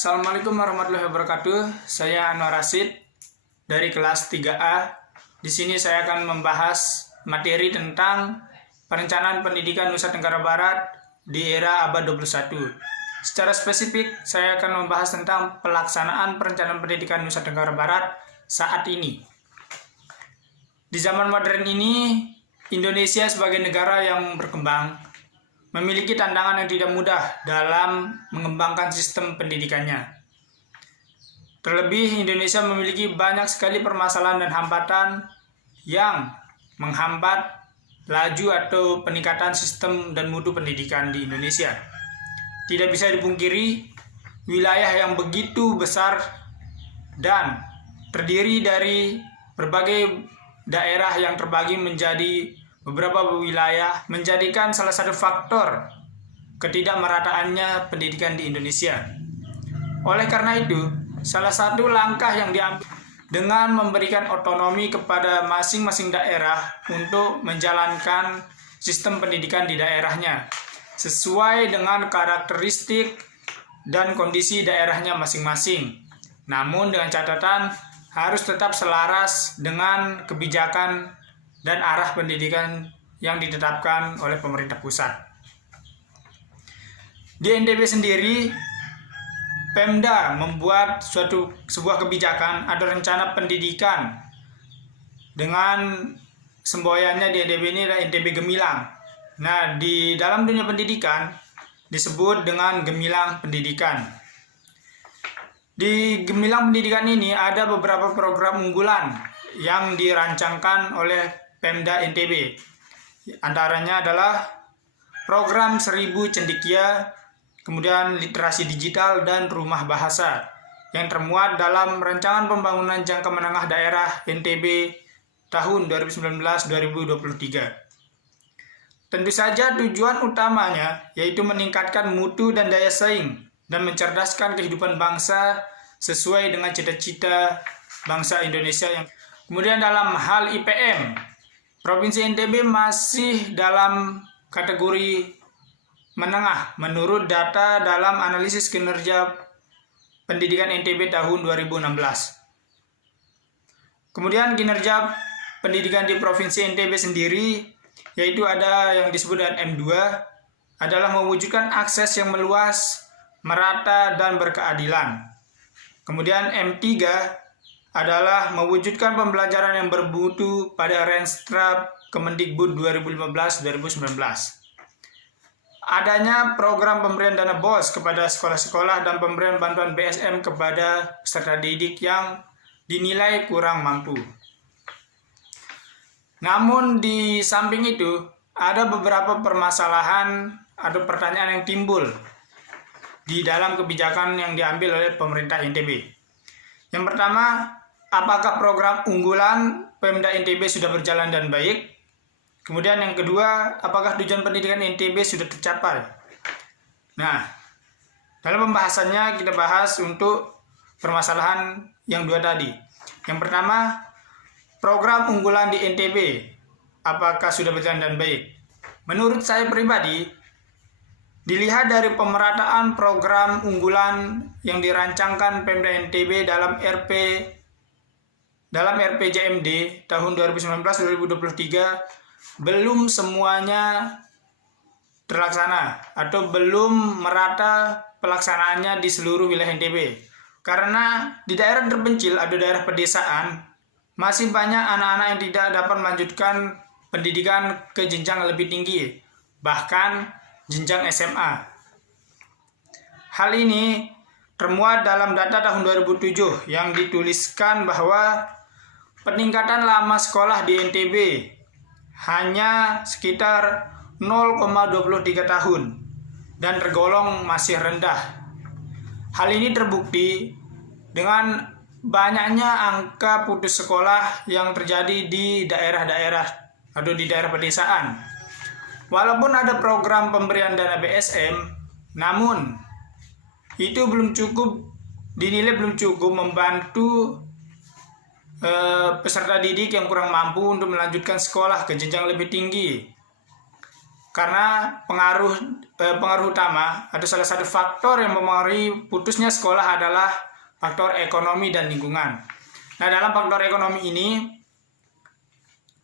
Assalamualaikum warahmatullahi wabarakatuh. Saya Anwar Rasid dari kelas 3A. Di sini saya akan membahas materi tentang perencanaan pendidikan Nusa Tenggara Barat di era abad 21. Secara spesifik, saya akan membahas tentang pelaksanaan perencanaan pendidikan Nusa Tenggara Barat saat ini. Di zaman modern ini, Indonesia sebagai negara yang berkembang memiliki tantangan yang tidak mudah dalam mengembangkan sistem pendidikannya. Terlebih, Indonesia memiliki banyak sekali permasalahan dan hambatan yang menghambat laju atau peningkatan sistem dan mutu pendidikan di Indonesia. Tidak bisa dipungkiri, wilayah yang begitu besar dan terdiri dari berbagai daerah yang terbagi menjadi beberapa wilayah menjadikan salah satu faktor ketidakmerataannya pendidikan di Indonesia. Oleh karena itu, salah satu langkah yang diambil dengan memberikan otonomi kepada masing-masing daerah untuk menjalankan sistem pendidikan di daerahnya sesuai dengan karakteristik dan kondisi daerahnya masing-masing. Namun dengan catatan harus tetap selaras dengan kebijakan dan arah pendidikan yang ditetapkan oleh pemerintah pusat. Di NTB sendiri, Pemda membuat sebuah kebijakan, ada rencana pendidikan dengan semboyannya di NTB ini adalah NTB Gemilang. Nah, di dalam dunia pendidikan disebut dengan Gemilang Pendidikan. Di Gemilang Pendidikan ini ada beberapa program unggulan yang dirancangkan oleh Pemda NTB. Antaranya adalah program 1000 Cendekia, kemudian literasi digital dan rumah bahasa yang termuat dalam Rancangan Pembangunan Jangka Menengah Daerah NTB tahun 2019-2023. Tentu saja tujuan utamanya yaitu meningkatkan mutu dan daya saing dan mencerdaskan kehidupan bangsa sesuai dengan cita-cita bangsa Indonesia yang. Kemudian dalam hal IPM, Provinsi NTB masih dalam kategori menengah menurut data dalam analisis kinerja pendidikan NTB tahun 2016. Kemudian kinerja pendidikan di Provinsi NTB sendiri, yaitu ada yang disebut dengan M2, adalah mewujudkan akses yang meluas, merata, dan berkeadilan. Kemudian M3 adalah mewujudkan pembelajaran yang bermutu pada Renstrap Kemendikbud 2015-2019. Adanya program pemberian dana BOS kepada sekolah-sekolah dan pemberian bantuan BSM kepada peserta didik yang dinilai kurang mampu. Namun di samping itu, ada beberapa permasalahan atau pertanyaan yang timbul di dalam kebijakan yang diambil oleh pemerintah NTB. Yang pertama, apakah program unggulan Pemda NTB sudah berjalan dan baik? Kemudian yang kedua, apakah tujuan pendidikan NTB sudah tercapai? Nah, dalam pembahasannya kita bahas untuk permasalahan yang dua tadi. Yang pertama, program unggulan di NTB, apakah sudah berjalan dan baik? Menurut saya pribadi, dilihat dari pemerataan program unggulan yang dirancangkan Pemda NTB dalam RPJMD tahun 2019-2023 belum semuanya terlaksana atau belum merata pelaksanaannya di seluruh wilayah NTB. Karena di daerah terpencil atau daerah pedesaan masih banyak anak-anak yang tidak dapat melanjutkan pendidikan ke jenjang lebih tinggi, bahkan jenjang SMA. Hal ini termuat dalam data tahun 2007 yang dituliskan bahwa peningkatan lama sekolah di NTB hanya sekitar 0,23 tahun dan tergolong masih rendah. Hal ini terbukti dengan banyaknya angka putus sekolah yang terjadi di daerah-daerah atau di daerah pedesaan. Walaupun ada program pemberian dana BSM, namun itu dinilai belum cukup membantu peserta didik yang kurang mampu untuk melanjutkan sekolah ke jenjang lebih tinggi. karena pengaruh utama atau salah satu faktor yang mempengaruhi putusnya sekolah adalah faktor ekonomi dan lingkungan. Nah, dalam faktor ekonomi ini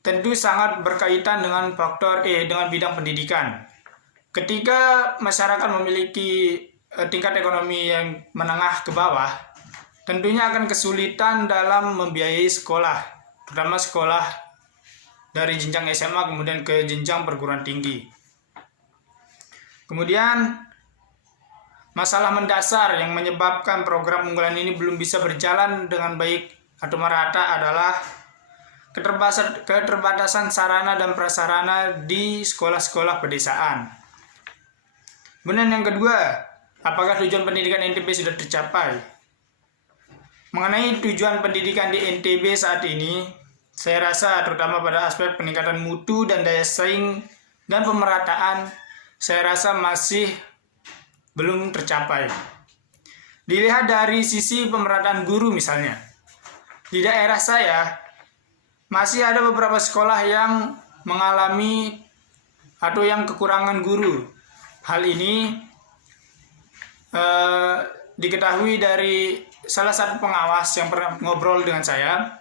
tentu sangat berkaitan dengan dengan bidang pendidikan. Ketika masyarakat memiliki tingkat ekonomi yang menengah ke bawah, tentunya akan kesulitan dalam membiayai sekolah, terutama sekolah dari jenjang SMA kemudian ke jenjang perguruan tinggi. Kemudian masalah mendasar yang menyebabkan program unggulan ini belum bisa berjalan dengan baik atau merata adalah keterbatasan sarana dan prasarana di sekolah-sekolah pedesaan. Kemudian yang kedua, apakah tujuan pendidikan NTB sudah tercapai? Mengenai tujuan pendidikan di NTB saat ini, saya rasa terutama pada aspek peningkatan mutu dan daya saing dan pemerataan, saya rasa masih belum tercapai. Dilihat dari sisi pemerataan guru misalnya, di daerah saya masih ada beberapa sekolah yang mengalami atau yang kekurangan guru. Hal ini diketahui dari salah satu pengawas yang pernah ngobrol dengan saya.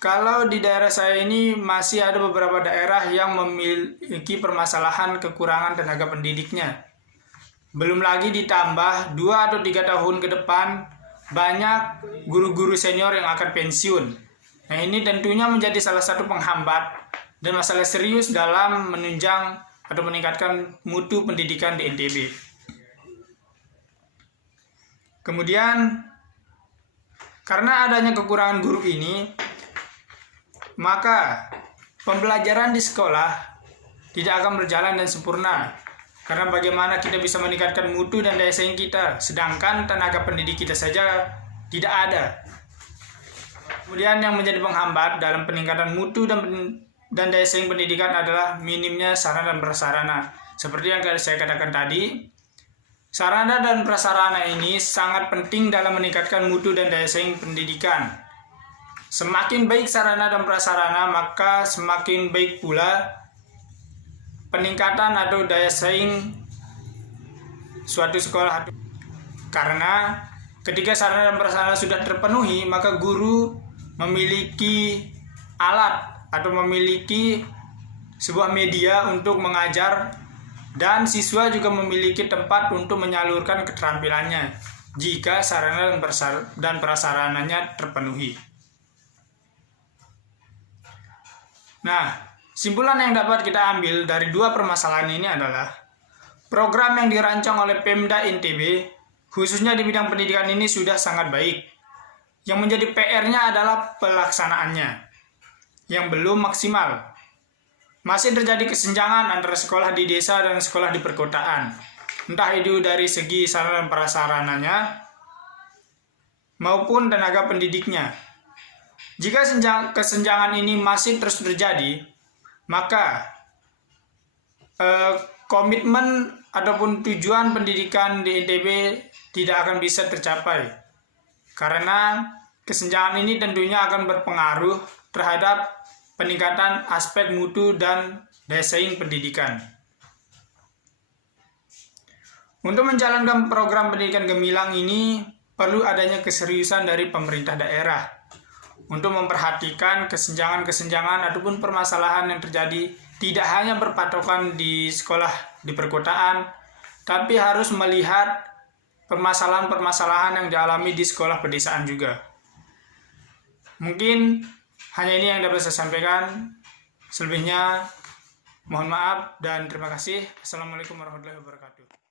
Kalau di daerah saya ini masih ada beberapa daerah yang memiliki permasalahan kekurangan tenaga pendidiknya. Belum lagi ditambah 2 atau 3 tahun ke depan banyak guru-guru senior yang akan pensiun. Nah, ini tentunya menjadi salah satu penghambat dan masalah serius dalam menunjang atau meningkatkan mutu pendidikan di NTB. Kemudian, karena adanya kekurangan guru ini, maka pembelajaran di sekolah tidak akan berjalan dan sempurna. Karena bagaimana kita bisa meningkatkan mutu dan daya saing kita, sedangkan tenaga pendidik kita saja tidak ada. Kemudian yang menjadi penghambat dalam peningkatan mutu dan daya saing pendidikan adalah minimnya sarana dan prasarana. Seperti yang saya katakan tadi, sarana dan prasarana ini sangat penting dalam meningkatkan mutu dan daya saing pendidikan. Semakin baik sarana dan prasarana, maka semakin baik pula peningkatan atau daya saing suatu sekolah. Karena ketika sarana dan prasarana sudah terpenuhi, maka guru memiliki alat atau memiliki sebuah media untuk mengajar, dan siswa juga memiliki tempat untuk menyalurkan keterampilannya jika sarana dan prasarananya terpenuhi. Nah, simpulan yang dapat kita ambil dari 2 permasalahan ini adalah program yang dirancang oleh Pemda NTB, khususnya di bidang pendidikan ini sudah sangat baik. Yang menjadi PR-nya adalah pelaksanaannya, yang belum maksimal. Masih terjadi kesenjangan antara sekolah di desa dan sekolah di perkotaan. Entah itu dari segi sarana dan prasarananya, maupun tenaga pendidiknya. Jika kesenjangan ini masih terus terjadi, maka komitmen ataupun tujuan pendidikan di NTB tidak akan bisa tercapai. Karena kesenjangan ini tentunya akan berpengaruh terhadap peningkatan aspek mutu dan daya saing pendidikan. Untuk menjalankan program pendidikan gemilang ini, perlu adanya keseriusan dari pemerintah daerah untuk memperhatikan kesenjangan-kesenjangan ataupun permasalahan yang terjadi, tidak hanya berpatokan di sekolah di perkotaan, tapi harus melihat permasalahan-permasalahan yang dialami di sekolah pedesaan juga. Mungkin hanya ini yang dapat saya sampaikan. Selebihnya mohon maaf dan terima kasih. Assalamualaikum warahmatullahi wabarakatuh.